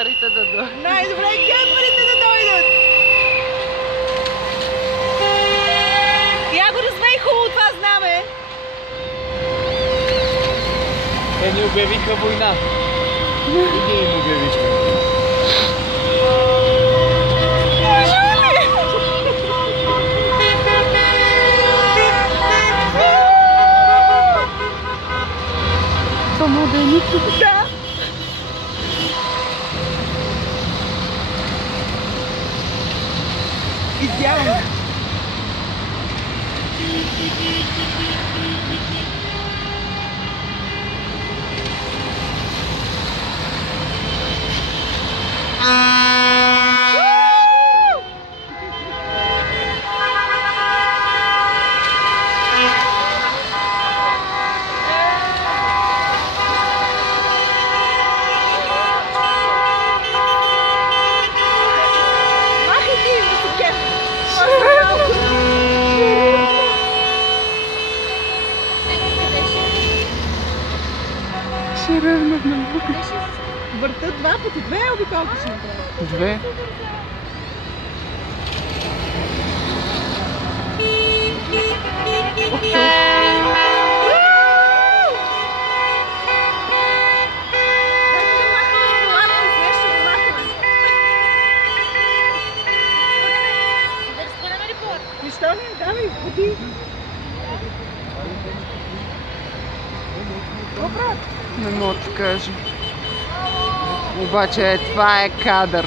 кемперите да дойдат. Най-добре кемперите да дойдат. Я го развей хубаво това знаме. Ни обявиха война. И ние им обявихме. Само да е нито. Да. Идеално. Ще ревнат на Бука. Въртат два пъти, две обиколки ще направят. Две. Нищо ли? Давай, ходи. Добре. Не мога да кажа. Обаче това е кадър.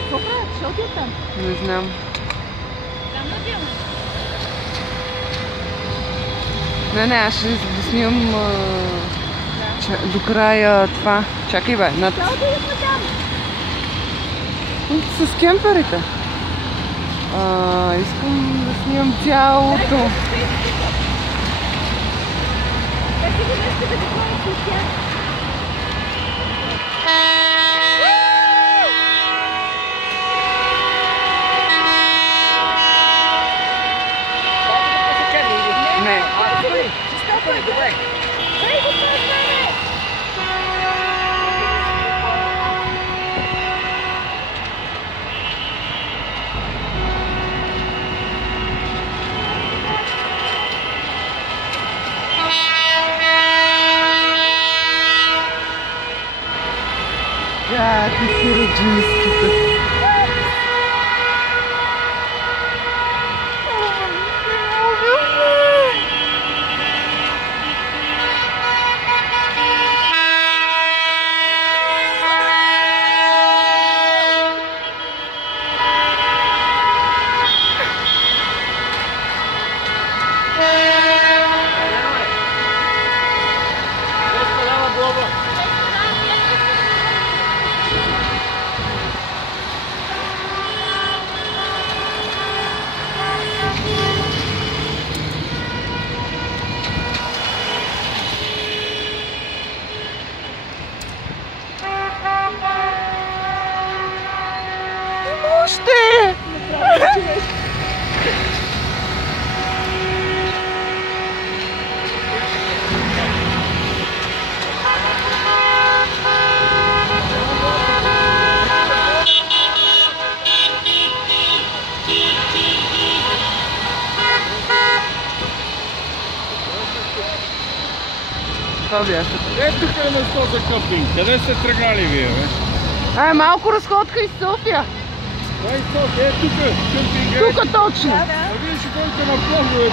Какво правят? Ще отидат там. Не знам. Там надявам. Не, аз ще снимам до края това. Чакай бе, над... Ще отидат там. С кемперите. Искам да снимам цялото. Не. Добре. Ти си роджинските. Още! Това бяха. Тук е место за къмпинг. Къде сте тръгнали вие, бе? Малко разходка из София. Тук, къмпинг. Тук точно. Да, да. Вие ще ходите на плажове